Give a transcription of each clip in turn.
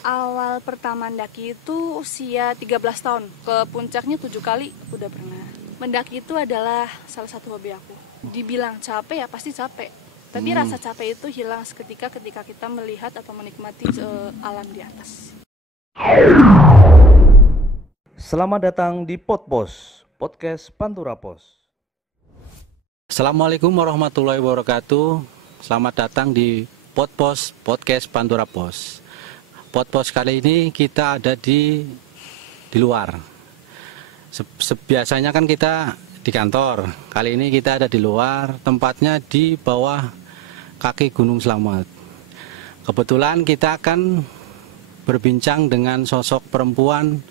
Awal pertama mendaki itu usia 13 tahun. Ke puncaknya 7 kali udah pernah. Mendaki itu adalah salah satu hobi aku. Dibilang capek ya pasti capek. Tapi rasa capek itu hilang seketika ketika kita melihat atau menikmati alam di atas. Selamat datang di Podpos, podcast Pantura Pos. Assalamualaikum warahmatullahi wabarakatuh. Selamat datang di Podpos, podcast Pantura Pos. Podpos kali ini kita ada di luar. Biasanya kan kita di kantor. Kali ini kita ada di luar, tempatnya di bawah kaki Gunung Slamet. Kebetulan kita akan berbincang dengan sosok perempuan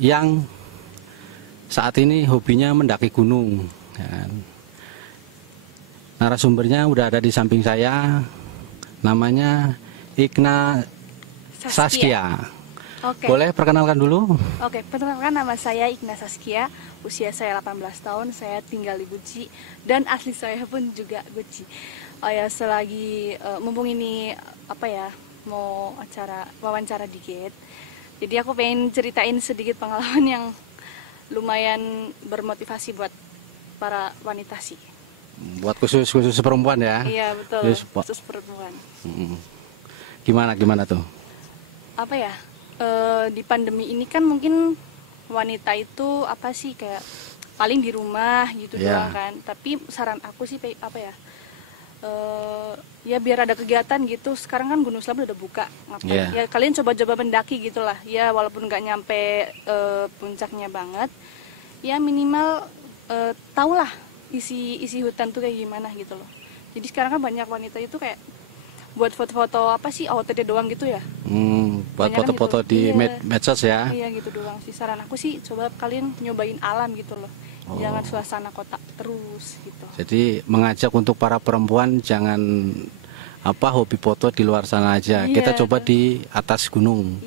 yang saat ini hobinya mendaki gunung. Narasumbernya udah ada di samping saya, namanya Igna Saskia. Oke. Boleh perkenalkan dulu? Oke, perkenalkan nama saya Igna Saskia. Usia saya 18 tahun, saya tinggal di Guci dan asli saya pun juga Guci. Oh ya, selagi mumpung ini mau wawancara dikit. Jadi aku pengen ceritain sedikit pengalaman yang lumayan bermotivasi buat para wanita sih. Buat khusus perempuan ya? Iya betul, khusus perempuan. Gimana tuh? Di pandemi ini kan mungkin wanita itu kayak paling di rumah gitu doang kan. Tapi saran aku sih ya biar ada kegiatan gitu. Sekarang kan Gunung Slamet udah buka, ya kalian coba-coba mendaki gitulah. Ya walaupun nggak nyampe puncaknya banget, ya minimal tahulah isi hutan tuh kayak gimana gitu loh. Jadi sekarang kan banyak wanita itu kayak buat foto-foto OOTD doang gitu ya. Buat foto-foto gitu. Di medsos ya. Iya gitu doang sih. Saran aku sih coba kalian nyobain alam gitu loh. Jangan suasana kota terus gitu. Jadi mengajak untuk para perempuan jangan hobi foto di luar sana aja. Kita coba di atas gunung.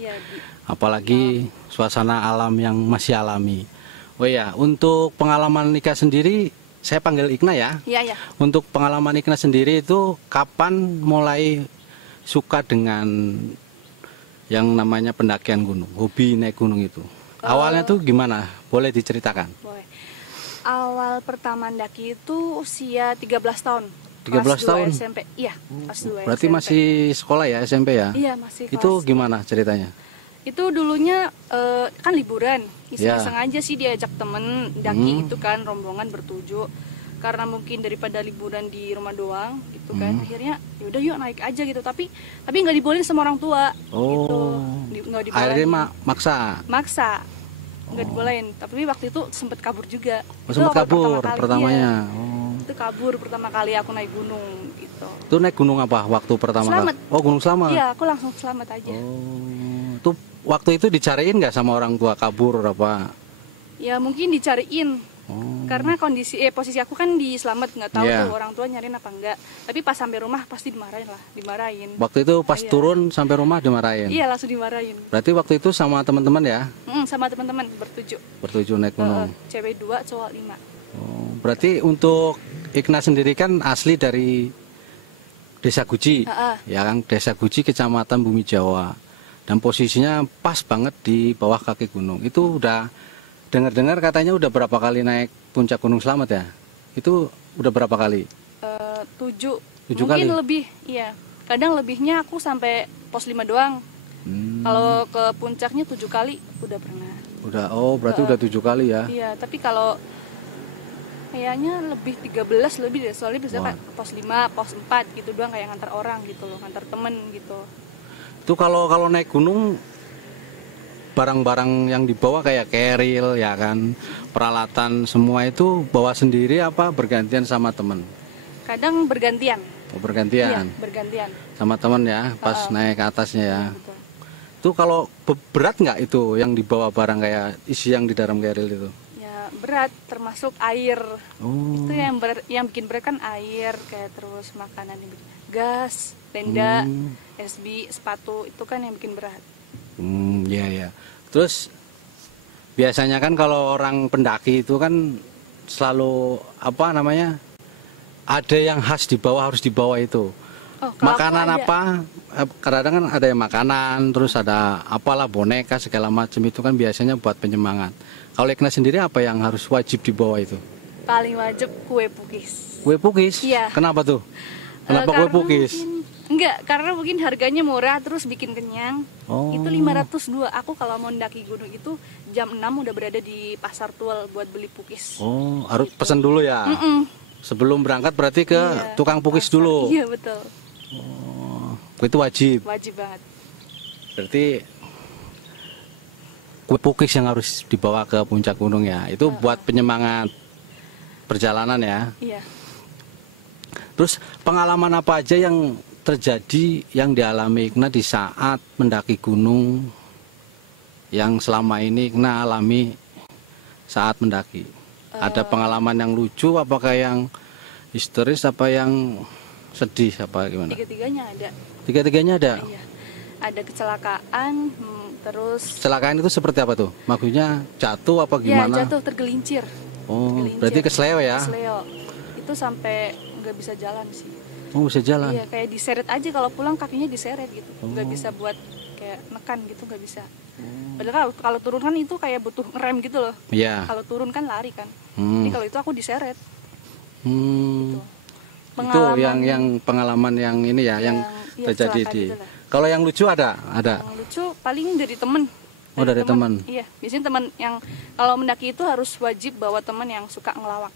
Apalagi suasana alam yang masih alami. Oh ya, untuk pengalaman nikah sendiri saya panggil Igna ya. Iya. Untuk pengalaman Igna sendiri itu kapan mulai suka dengan yang namanya pendakian gunung, hobi naik gunung itu? Awalnya tuh gimana? Boleh diceritakan? Boleh. Awal pertama mendaki itu usia 13 tahun. 13 tahun? SMP. Iya, kelas 2 Berarti SMP. masih sekolah ya, SMP ya? Iya, masih kelas. Itu gimana ceritanya? Itu dulunya kan liburan, iseng-iseng aja sih diajak temen daki itu kan, rombongan bertujuh. Karena mungkin daripada liburan di rumah doang gitu kan, akhirnya yaudah yuk naik aja gitu. Tapi nggak dibolehin sama orang tua gitu. Nggak dibolehin. Akhirnya maksa nggak dibolehin. Tapi waktu itu sempet kabur juga. Sempet kabur pertamanya. Itu kabur pertama kali aku naik gunung gitu. Itu naik gunung apa waktu pertama kali? Gunung Slamet. Iya, aku langsung selamat aja. Itu waktu itu dicariin nggak sama orang tua kabur apa? Ya mungkin dicariin. Karena posisi aku kan di Slamet, nggak tahu tuh orang tua nyariin apa enggak. Tapi pas sampai rumah pasti dimarahin. Waktu itu pas turun sampai rumah dimarahin? Iya, langsung dimarahin. Berarti waktu itu sama teman-teman ya? Sama teman-teman bertujuh. Bertujuh naik gunung. Cewek 2, cowok 5. Berarti untuk Igna sendiri kan asli dari Desa Guci, ya kan? Desa Guci, Kecamatan Bumi Jawa. Dan posisinya pas banget di bawah kaki gunung. Itu udah dengar-dengar katanya udah berapa kali naik puncak Gunung Slamet ya? Itu udah berapa kali? 7 mungkin kali? Lebih, iya. Kadang lebihnya aku sampai pos 5 doang. Kalau ke puncaknya 7 kali udah pernah. Berarti udah 7 kali ya? Iya, tapi kalau kayaknya lebih 13 lebih deh. Soalnya biasanya pos 5, pos 4 gitu doang, kayak ngantar orang gitu loh, ngantar temen gitu. Itu kalau naik gunung barang-barang yang dibawa kayak keril ya kan, peralatan semua itu bawa sendiri apa bergantian sama temen? Kadang bergantian. Bergantian? Iya, bergantian. Sama temen ya, pas naik ke atasnya ya? Iya, betul. Itu kalau berat nggak itu yang dibawa barang kayak isi yang di dalam keril itu? Ya berat, termasuk air. Itu yang bikin berat kan air, kayak terus makanan, gas, tenda, SB, sepatu, itu kan yang bikin berat. Iya. Terus biasanya kan kalau orang pendaki itu kan selalu ada yang khas di bawah, harus dibawa itu. Oh, kalau Makanan aku ada. apa? Kadang-kadang kan ada yang makanan, terus ada apalah boneka segala macam itu kan biasanya buat penyemangat. Kalau Igna sendiri apa yang harus wajib dibawa itu? Paling wajib kue pukis. Kue pukis? Iya. Kenapa tuh? Kenapa kue Karena pukis? enggak, karena mungkin harganya murah terus bikin kenyang. Oh. Itu 502. Aku kalau mau mendaki gunung itu jam 6 udah berada di Pasar Tual buat beli pukis. Oh, harus pesan dulu ya. Mm-mm. Sebelum berangkat berarti ke Iya, tukang pukis pasar. dulu. Iya, betul. Itu wajib. Wajib banget. Berarti kue pukis yang harus dibawa ke puncak gunung ya. Itu buat penyemangat perjalanan ya. Iya. Terus pengalaman apa aja yang terjadi yang dialami Igna di saat mendaki gunung yang selama ini Igna alami saat mendaki? Ada pengalaman yang lucu, apakah yang histeris, apa yang sedih, apa gimana? Tiga-tiganya ada. Tiga-tiganya ada. Iya. Ada kecelakaan, terus Kecelakaan itu seperti apa tuh? Maksudnya jatuh apa ya gimana? jatuh tergelincir. Oh, Tergelincir. berarti kesleo ya? Kesleo. Itu sampai nggak bisa jalan sih. Oh, bisa jalan. Iya, kayak diseret aja kalau pulang kakinya diseret gitu. Nggak Oh. bisa buat kayak nekan gitu, nggak bisa. Padahal kalau turun kan itu kayak butuh ngerem gitu loh. Iya. Kalau turun kan lari kan. Hmm. Jadi kalau itu aku diseret. Hmm. Gitu. Itu yang pengalaman yang ini ya, yang iya, terjadi kecelakaan di. gitu lah. Kalau yang lucu ada? Yang lucu paling dari temen. Oh, dari teman. Iya, biasanya teman yang kalau mendaki itu harus wajib bawa teman yang suka ngelawak.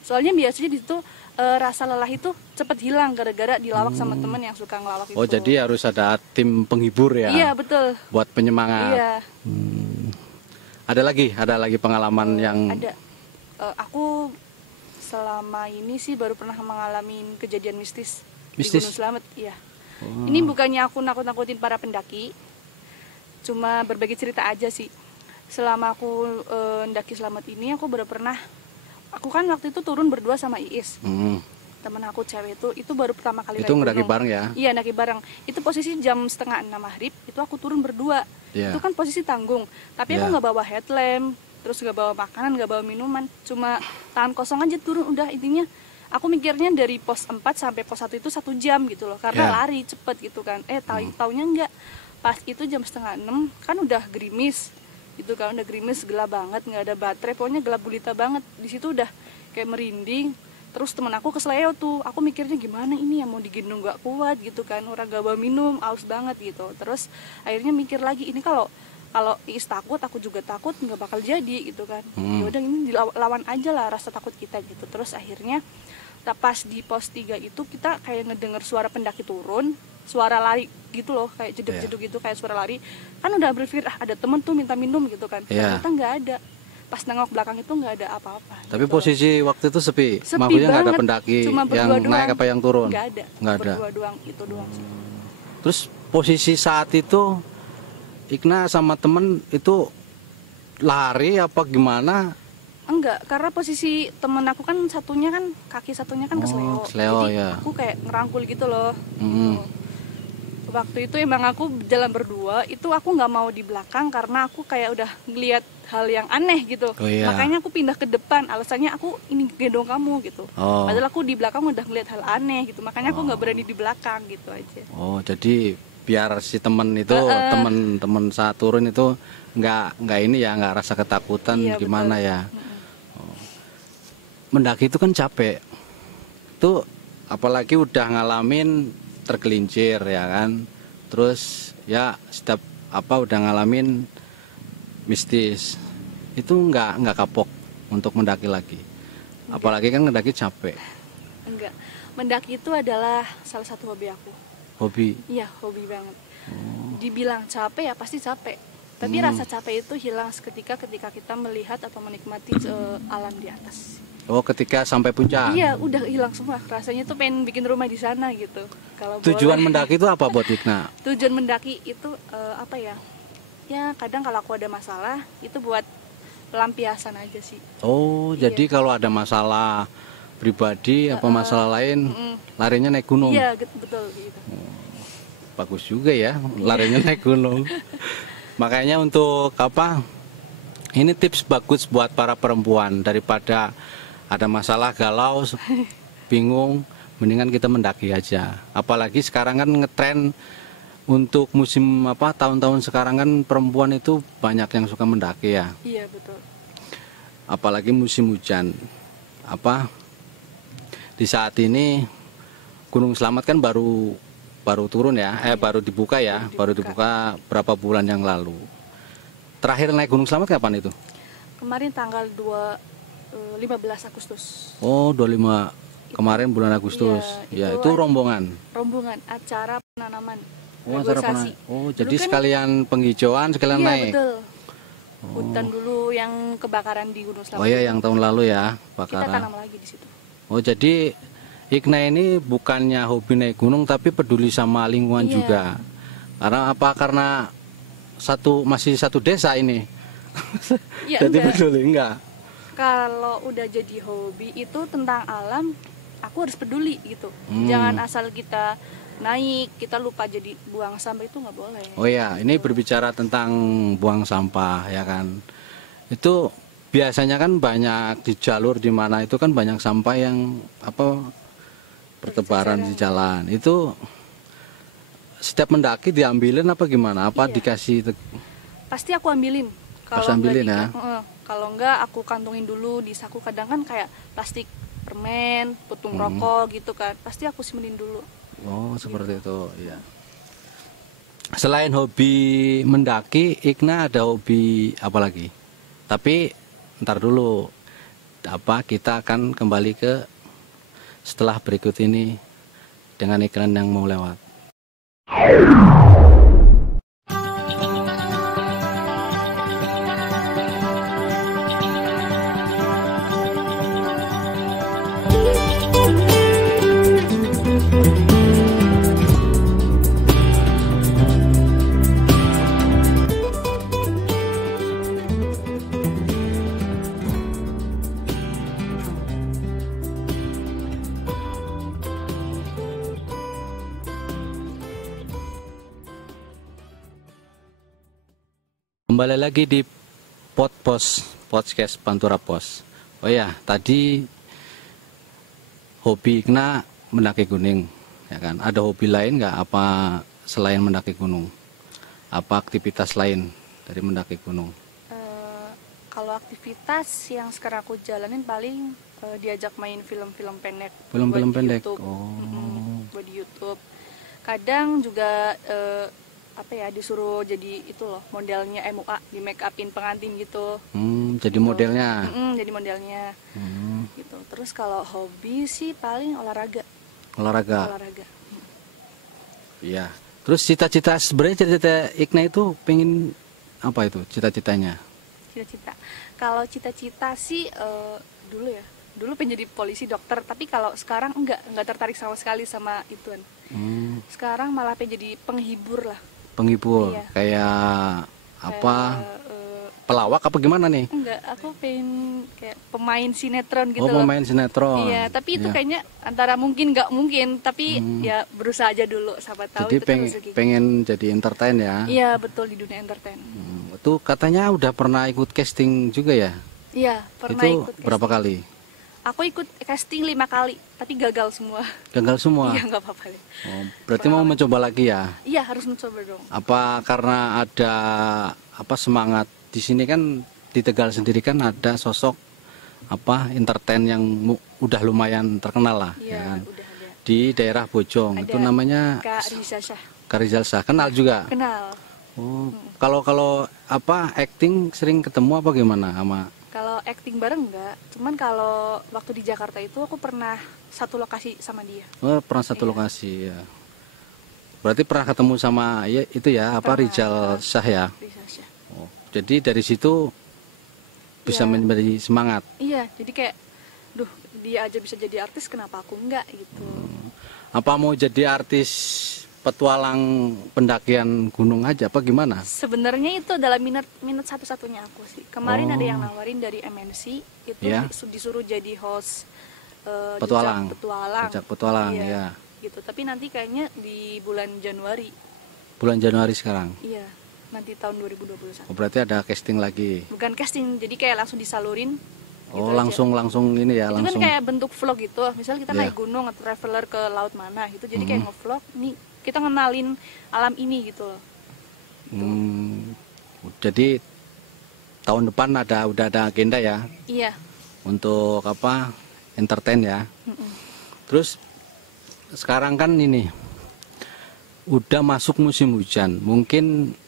Soalnya biasanya di situ rasa lelah itu cepet hilang gara-gara dilawak sama teman yang suka ngelawak itu. Oh, jadi harus ada tim penghibur ya? Iya, betul. Buat penyemangat. Iya. Ada lagi pengalaman yang. Ada. Aku selama ini sih baru pernah mengalami kejadian mistis, Mistis? di Gunung Slamet. Iya. Ini bukannya aku nakut-nakutin para pendaki, cuma berbagi cerita aja sih. Selama aku mendaki Slamet ini, aku baru pernah. Aku kan waktu itu turun berdua sama Iis, temen aku cewek itu baru pertama kali Itu naik ngedaki gunung. bareng ya? Iya, ndaki bareng. Itu posisi jam 5:30 maghrib, itu aku turun berdua. Iya. Itu kan posisi tanggung, tapi aku Iya. nggak bawa headlamp, terus nggak bawa makanan, nggak bawa minuman, cuma tangan kosong aja turun. Udah, intinya aku mikirnya dari pos 4 sampai pos 1 itu 1 jam gitu loh, karena Iya. lari cepet gitu kan. Taunya enggak, pas itu jam 5:30 kan udah gerimis gitu kan, udah gerimis, gelap banget, nggak ada baterai, pokoknya gelap gulita banget. Di situ udah kayak merinding. Terus temen aku kesleo tuh, aku mikirnya gimana ini yang mau digendong gak kuat gitu kan, orang gak bawa minum, aus banget gitu. Terus akhirnya mikir lagi, ini kalau Iis takut, aku juga takut, nggak bakal jadi gitu kan. Ya udah, ini dilawan aja lah rasa takut kita gitu. Terus akhirnya pas di pos 3 itu kita kayak ngedenger suara pendaki turun, suara lari gitu loh, kayak jeduk-jeduk gitu, kayak suara lari. Kan udah berpikir ada temen tuh minta minum gitu kan. Iya. Ternyata nggak ada. Pas nengok belakang itu nggak ada apa-apa. Tapi gitu loh. posisi waktu itu sepi. Sepi Maksudnya nggak ada banget. pendaki Cuma yang berdua naik doang. apa yang turun? Nggak ada. Nggak ada. Berdua doang, itu doang sih. Terus posisi saat itu Igna sama temen itu lari apa gimana? Enggak, karena posisi temen aku kan satunya kan kaki satunya kan kesleo. kesleo, Jadi ya. aku kayak ngerangkul gitu loh. Hmm. Gitu. Waktu itu emang aku jalan berdua, itu aku nggak mau di belakang karena aku kayak udah ngeliat hal yang aneh gitu. Oh, iya. Makanya aku pindah ke depan, alasannya aku ini gendong kamu gitu. Oh. Padahal aku di belakang udah ngeliat hal aneh gitu, makanya aku nggak berani di belakang gitu aja. Oh, jadi biar si temen itu temen saat turun itu nggak ini ya, nggak rasa ketakutan Iya, gimana betul. ya. Mendaki itu kan capek. Itu apalagi udah ngalamin tergelincir ya kan. Terus ya setiap udah ngalamin mistis. Itu nggak kapok untuk mendaki lagi. Apalagi kan mendaki capek. Enggak, mendaki itu adalah salah satu hobi aku. Hobi. Iya, hobi banget. Dibilang capek ya pasti capek. Tapi rasa capek itu hilang seketika ketika kita melihat atau menikmati alam di atas. Oh, ketika sampai puncak. Iya, udah hilang semua. Rasanya tuh pengen bikin rumah di sana gitu. Kalau Tujuan boleh. mendaki itu apa buat Igna? Tujuan mendaki itu apa ya? Ya kadang kalau aku ada masalah itu buat pelampiasan aja sih. Oh, Iya. jadi kalau ada masalah pribadi apa masalah lain, larinya naik gunung. Iya, betul gitu. Bagus juga ya, larinya naik gunung. Makanya untuk ini tips bagus buat para perempuan daripada ada masalah galau, bingung, mendingan kita mendaki aja. Apalagi sekarang kan ngetren untuk musim tahun-tahun sekarang kan perempuan itu banyak yang suka mendaki ya. Iya betul. Apalagi musim hujan. Di saat ini Gunung Slamet kan baru turun ya, baru dibuka ya, baru dibuka berapa bulan yang lalu. Terakhir naik Gunung Slamet kapan itu? Kemarin tanggal 15 Agustus. Oh, 25 kemarin bulan Agustus. Iya, itu rombongan. Rombongan acara penanaman. Oh, acara reboisasi. jadi kan, sekalian penghijauan, sekalian iya, naik. Betul. Hutan dulu yang kebakaran di Gunung Slamet. Oh iya, yang tahun lalu ya, Kita bakaran. tanam lagi di situ. Oh, jadi Ikna ini bukannya hobi naik gunung tapi peduli sama lingkungan Iya. juga. Karena masih satu desa ini. Iya, Jadi enggak. peduli enggak? Kalau udah jadi hobi itu tentang alam, aku harus peduli gitu. Jangan asal kita naik, kita lupa jadi buang sampah, itu nggak boleh. Oh ya, ini berbicara tentang buang sampah ya kan. Itu biasanya kan banyak di jalur di mana itu kan banyak sampah yang bertebaran di jalan. Itu setiap mendaki diambilin apa gimana? Apa Iya. dikasih Pasti aku ambilin. Pas ambilin ya? Kalau enggak aku kantongin dulu di saku. Kadang kan kayak plastik permen, putung rokok gitu kan. Pasti aku simpenin dulu. Oh, seperti itu, iya. Selain hobi mendaki, Ikna ada hobi apa lagi? Tapi ntar dulu, kita akan kembali ke setelah berikut ini dengan iklan yang mau lewat. Kembali lagi di podcast Pantura Pos. Oh ya, tadi hobi Ikna mendaki gunung, ya kan? Ada hobi lain nggak? Apa selain mendaki gunung? Apa aktivitas lain dari mendaki gunung? Kalau aktivitas yang sekarang aku jalanin paling diajak main film-film pendek. Film-film buat di pendek. YouTube. Oh. Buat di YouTube. Kadang juga disuruh jadi itu loh, modelnya MUA, di make upin pengantin gitu. Jadi modelnya. Jadi modelnya. Hmm. Gitu. Terus kalau hobi sih paling olahraga. Olahraga. Olahraga. Iya. Terus sebenarnya cita-cita Ikna itu pengen apa itu cita-citanya? Cita-cita. Kalau cita-cita sih dulu pengen jadi polisi, dokter, tapi kalau sekarang enggak tertarik sama sekali sama ituan. Sekarang malah pengen jadi penghibur lah. Penghibur. Iya. Kayak pelawak apa gimana nih? Enggak, aku pengen kayak pemain sinetron gitu Oh, loh. pemain sinetron. Iya, tapi itu Iya. kayaknya antara mungkin nggak mungkin, tapi ya berusaha aja dulu, siapa tahu Jadi itu kan rezeki. pengen jadi entertain ya? Iya, betul, di dunia entertain. Itu katanya udah pernah ikut casting juga ya? Iya, pernah Itu ikut berapa casting. kali? Aku ikut casting 5 kali, tapi gagal semua. Gagal semua? Iya, nggak apa-apa deh. Oh, berarti mau mencoba lagi ya? Iya, harus mencoba dong. Apa karena ada semangat di sini kan di Tegal sendiri kan ada sosok entertain yang udah lumayan terkenal lah, Iya, ya kan? udah ada. Di daerah Bojong Ada itu namanya Kak Riza Syah. Karizal Shah, kenal juga? Kenal. Oh, kalau acting sering ketemu apa gimana sama? Kalau acting bareng enggak, cuman kalau waktu di Jakarta itu aku pernah satu lokasi sama dia. Oh, pernah satu Iya. lokasi ya. Berarti pernah ketemu sama ya itu ya Pernah. Rizal Shah ya. Riza Syah. Oh, jadi dari situ bisa Iya. memberi semangat. Iya, jadi kayak, duh, dia aja bisa jadi artis, kenapa aku enggak gitu. Apa mau jadi artis petualang pendakian gunung aja apa gimana? Sebenarnya itu adalah minat satu-satunya aku sih. Kemarin Oh. ada yang nawarin dari MNC, itu Iya. disuruh jadi host Petualang. Jejak Petualang. Jejak Petualang, Iya, ya. Gitu. Tapi nanti kayaknya di bulan Januari. Bulan Januari sekarang. Iya, nanti tahun 2021. Oh, berarti ada casting lagi. Bukan casting, jadi kayak langsung disalurin Gitu Oh, aja. langsung ini ya, Itu langsung. kan kayak bentuk vlog gitu. Misal kita Iya. naik gunung atau traveler ke laut mana gitu. Jadi kayak ngevlog, nih kita ngenalin alam ini gitu loh. Hmm, jadi tahun depan udah ada agenda ya Iya. untuk apa? Entertain ya. Mm-mm. Terus sekarang kan ini udah masuk musim hujan. Mungkin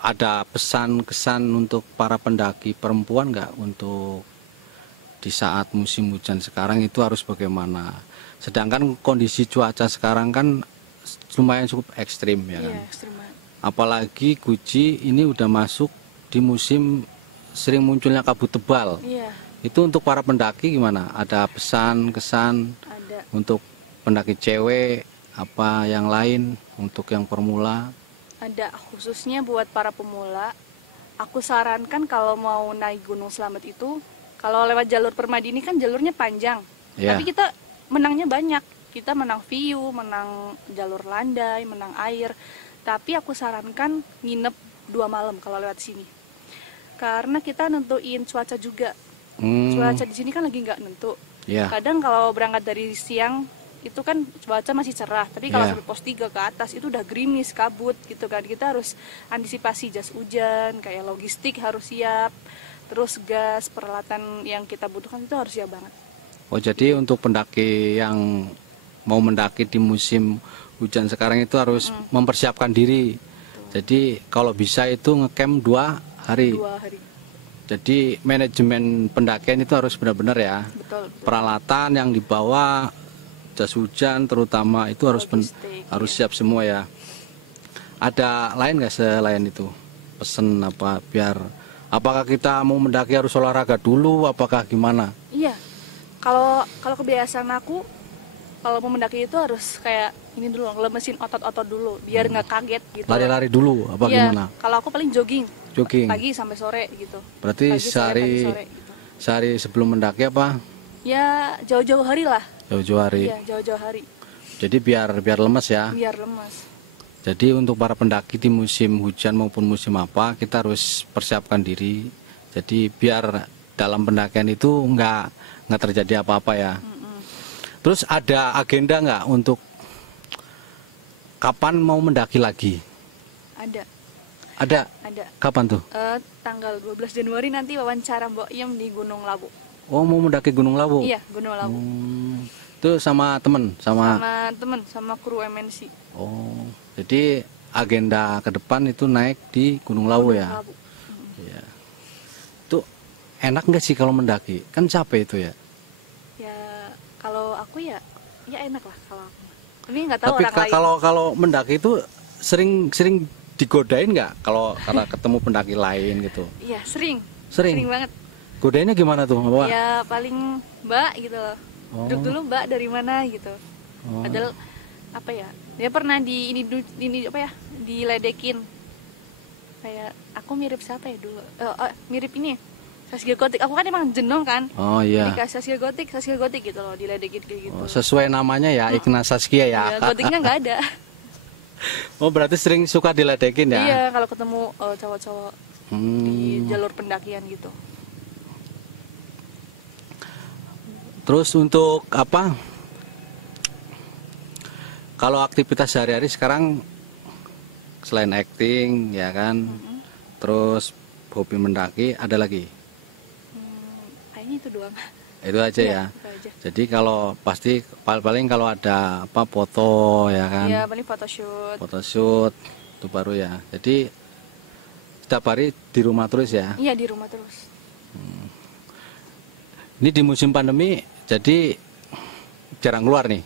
ada pesan kesan untuk para pendaki perempuan nggak untuk di saat musim hujan sekarang itu harus bagaimana? Sedangkan kondisi cuaca sekarang kan lumayan cukup ekstrim ya kan. Iya, ekstrim banget. Apalagi Guci ini udah masuk di musim sering munculnya kabut tebal. Iya, Itu untuk para pendaki gimana? Ada pesan kesan ada. untuk pendaki cewek apa yang lain untuk yang pemula? Ada khususnya buat para pemula. Aku sarankan kalau mau naik Gunung Slamet itu, kalau lewat jalur Permadi ini kan jalurnya panjang. Ya. Tapi kita menangnya banyak. Kita menang view, menang jalur landai, menang air. Tapi aku sarankan nginep 2 malam kalau lewat sini. Karena kita nentuin cuaca juga. Cuaca di sini kan lagi nggak nentu. Ya. Kadang kalau berangkat dari siang itu kan cuaca masih cerah, tapi kalau Iya. sampai pos 3 ke atas itu udah gerimis, kabut gitu kan. Kita harus antisipasi jas hujan, kayak logistik harus siap, terus gas, peralatan yang kita butuhkan itu harus siap banget. Oh, jadi untuk pendaki yang mau mendaki di musim hujan sekarang itu harus mempersiapkan diri. Jadi kalau bisa itu ngecamp 2 hari. 2 hari. Jadi manajemen pendakian itu harus benar-benar ya. Betul. Peralatan yang dibawa, jas hujan terutama itu harus Logistik, harus iya. siap semua ya. Ada lain nggak selain itu? Pesen apa biar apakah kita mau mendaki harus olahraga dulu apakah gimana? Iya. Kalau kebiasaan aku kalau mau mendaki itu harus kayak ini dulu, ngelemesin otot-otot dulu biar nggak kaget gitu. Lari-lari dulu apa Iya, gimana? kalau aku paling jogging. Jogging. Pagi sampai sore gitu. Berarti Pagi sore, pagi sore gitu. sehari sebelum mendaki apa? Ya jauh-jauh hari lah. Jauh-jauh hari. Iya, jauh-jauh hari. Jadi biar lemes ya. Biar lemas. Jadi untuk para pendaki di musim hujan maupun musim apa kita harus persiapkan diri. Jadi biar dalam pendakian itu nggak terjadi apa-apa ya. Terus ada agenda nggak untuk kapan mau mendaki lagi? Ada. Ada. Kapan tuh? Tanggal 12 Januari nanti wawancara Mbok Iem di Gunung Lawu. Oh, mau mendaki Gunung Lawu? Iya, Gunung Lawu. Itu sama temen? Sama temen, sama kru MNC. Oh, jadi agenda ke depan itu naik di Gunung Lawu ya? Lawu. Iya. Itu enak nggak sih kalau mendaki? Kan capek itu ya. Ya, kalau aku ya enak lah kalau aku. Ini nggak tahu Tapi orang lain. kalau mendaki itu sering digodain nggak kalau karena ketemu pendaki lain gitu? Iya, sering. Sering? Sering banget. Godainnya gimana tuh? Apa? Ya paling Mbak gitu loh. Oh. Duduk dulu Mbak dari mana gitu. Oh. Padahal apa ya? Dia pernah ini apa ya? Diledekin. Kayak aku mirip siapa ya dulu? Mirip ini. Saskia Gotik. Aku kan emang jenong kan. Oh iya. Dikasih Saskia Gotik gitu loh, diledekin kayak gitu. Oh, sesuai namanya ya, Ignas Saskia ya. Iya, Gotiknya nggak ada. Oh, berarti sering suka diledekin ya? Iya, kalau ketemu cowok-cowok di Hmm. jalur pendakian gitu. Terus untuk apa? Kalau aktivitas sehari-hari sekarang selain acting ya kan, terus hobi mendaki ada lagi? Kayaknya itu doang. Itu aja Iya, ya. itu aja. Jadi kalau pasti paling kalau ada apa foto ya kan, Iya, paling photoshoot. photoshoot itu baru ya. Jadi setiap hari di rumah terus ya. Iya, di rumah terus. Ini di musim pandemi jadi jarang keluar nih,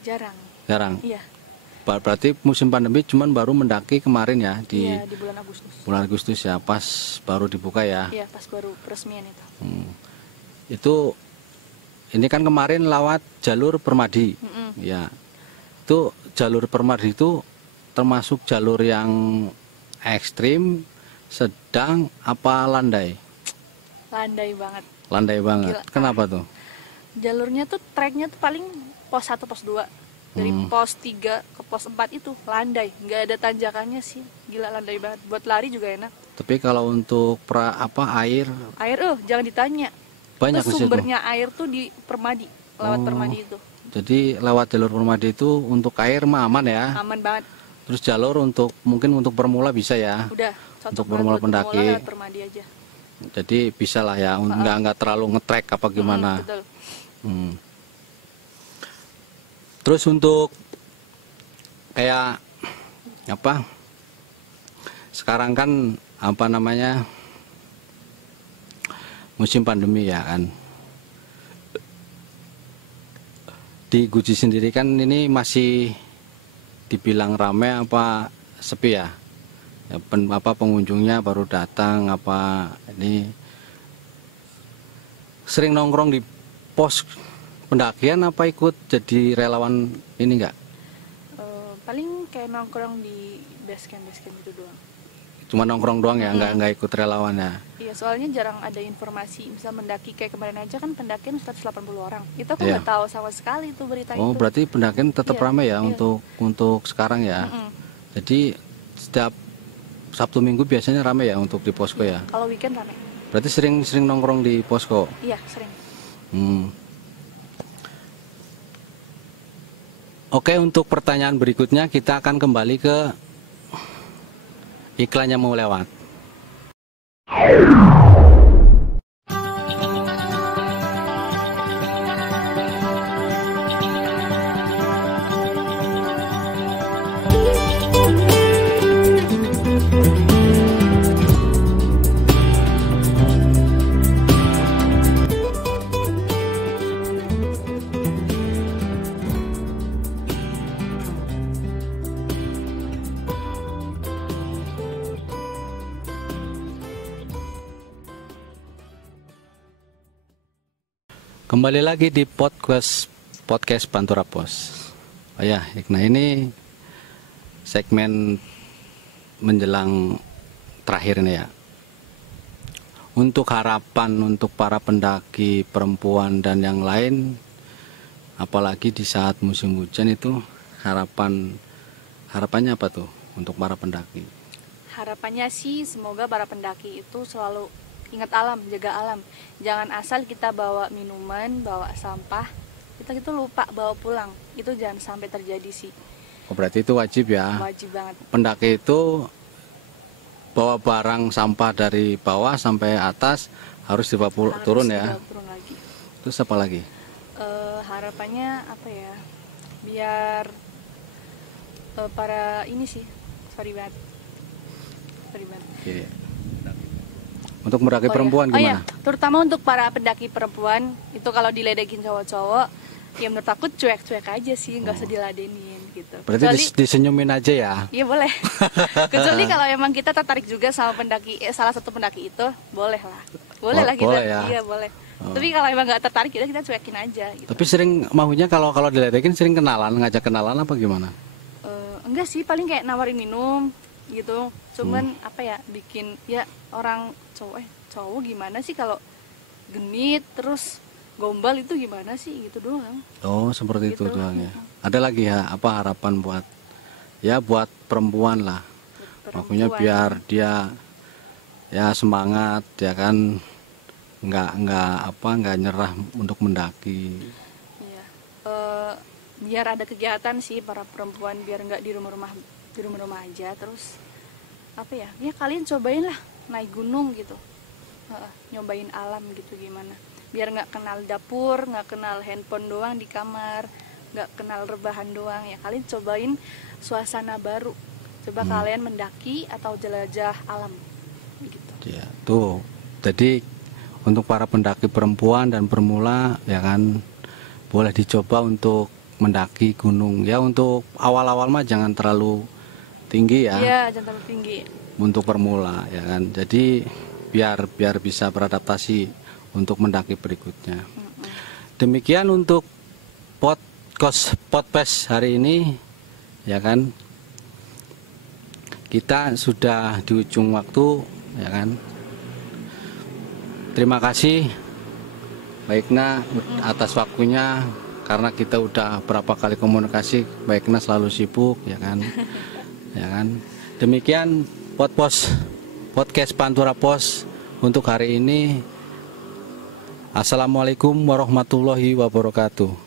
Jarang. jarang. Iya. Berarti musim pandemi cuman baru mendaki kemarin ya di Iya, di bulan Agustus. bulan Agustus ya, pas baru dibuka ya. Iya, pas baru peresmian itu. Itu ini kan kemarin lewat jalur Permadi. Ya. Itu jalur Permadi itu termasuk jalur yang ekstrim, sedang apa landai? Landai banget. Landai banget. Gila. Kenapa tuh? Jalurnya tuh treknya tuh paling pos 1, pos 2. Dari pos 3 ke pos 4 itu landai, nggak ada tanjakannya sih. Gila, landai banget. Buat lari juga enak. Tapi kalau untuk air Air jangan ditanya. Banyak Terus sumbernya air tuh di Permadi, lewat Permadi itu. Jadi lewat jalur Permadi itu untuk air mah aman ya? Aman banget. Terus jalur mungkin untuk permula bisa ya? Udah, cocok untuk permula pendaki. Lewat Permadi aja. Jadi bisa lah ya, nggak terlalu ngetrek apa gimana. Betul. Terus untuk kayak apa? Sekarang kan apa namanya? Musim pandemi ya kan. Di Guji sendiri kan ini masih dibilang ramai apa sepi ya? Ya, pengunjungnya baru datang apa ini sering nongkrong di pos pendakian apa ikut jadi relawan ini enggak? Paling kayak nongkrong di base camp gitu doang. Cuma nongkrong doang ya, nggak ikut relawan ya? Iya, soalnya jarang ada informasi. Misal mendaki kayak kemarin aja kan pendakian 180 orang. Itu aku nggak tahu sama sekali tuh berita itu. Oh, berarti pendakian tetap ramai ya untuk sekarang ya? Jadi setiap Sabtu Minggu biasanya ramai ya untuk di posko ya? Kalau weekend ramai. Berarti sering nongkrong di posko? Iya, sering. Oke, untuk pertanyaan berikutnya kita akan kembali ke iklan yang mau lewat. Kembali lagi di podcast Pantura Pos. Oh ya, nah ini segmen menjelang terakhir ini ya. Untuk harapan untuk para pendaki perempuan dan yang lain, apalagi di saat musim hujan itu harapannya apa tuh untuk para pendaki? Harapannya sih semoga para pendaki itu selalu ingat alam, jaga alam. Jangan asal kita bawa minuman, bawa sampah, kita gitu lupa bawa pulang. Itu jangan sampai terjadi sih. Oh, berarti itu wajib ya? Wajib banget. Pendaki itu bawa barang sampah dari bawah sampai atas harus dibawa turun ya? Turun lagi. Terus apa lagi? Harapannya apa ya? Biar para ini sih, sorry banget. Oke. Untuk mendaki perempuan gimana? Iya, terutama untuk para pendaki perempuan itu kalau diledekin cowok-cowok, ya menurut aku cuek-cuek aja sih, nggak usah diladenin gitu. Berarti disenyumin aja ya? Iya boleh. Kecuali kalau emang kita tertarik juga sama pendaki, salah satu pendaki itu, boleh lah. Boleh lah kita. Boleh ya? Iya boleh. Tapi kalau emang nggak tertarik kita cuekin aja. Gitu. Tapi sering maunya kalau diledekin sering kenalan, ngajak kenalan apa gimana? Enggak sih, paling kayak nawarin minum gitu. Cuman apa ya, bikin ya orang cowok gimana sih kalau genit terus gombal itu gimana sih gitu doang. Oh, seperti gitu. Itu doang ya. Ada lagi ya apa harapan buat perempuan lah. Makanya biar dia ya semangat ya kan, nggak nyerah untuk mendaki. Iya. Biar ada kegiatan sih para perempuan, biar nggak di rumah aja. Terus apa ya kalian cobain lah naik gunung gitu, nyobain alam gitu gimana, biar nggak kenal dapur, nggak kenal handphone doang di kamar, nggak kenal rebahan doang ya. Kalian cobain suasana baru, coba kalian mendaki atau jelajah alam gitu ya. Tuh jadi untuk para pendaki perempuan dan pemula ya kan, boleh dicoba untuk mendaki gunung ya. Untuk awal-awal mah jangan terlalu tinggi ya. Iya, jangan terlalu tinggi. Untuk permula ya kan. Jadi biar bisa beradaptasi untuk mendaki berikutnya. Demikian untuk podcast hari ini ya kan. Kita sudah di ujung waktu ya kan. Terima kasih Baikna atas waktunya, karena kita udah berapa kali komunikasi, Baikna selalu sibuk ya kan. Ya kan. Demikian podcast Pantura Pos untuk hari ini. Assalamualaikum warahmatullahi wabarakatuh.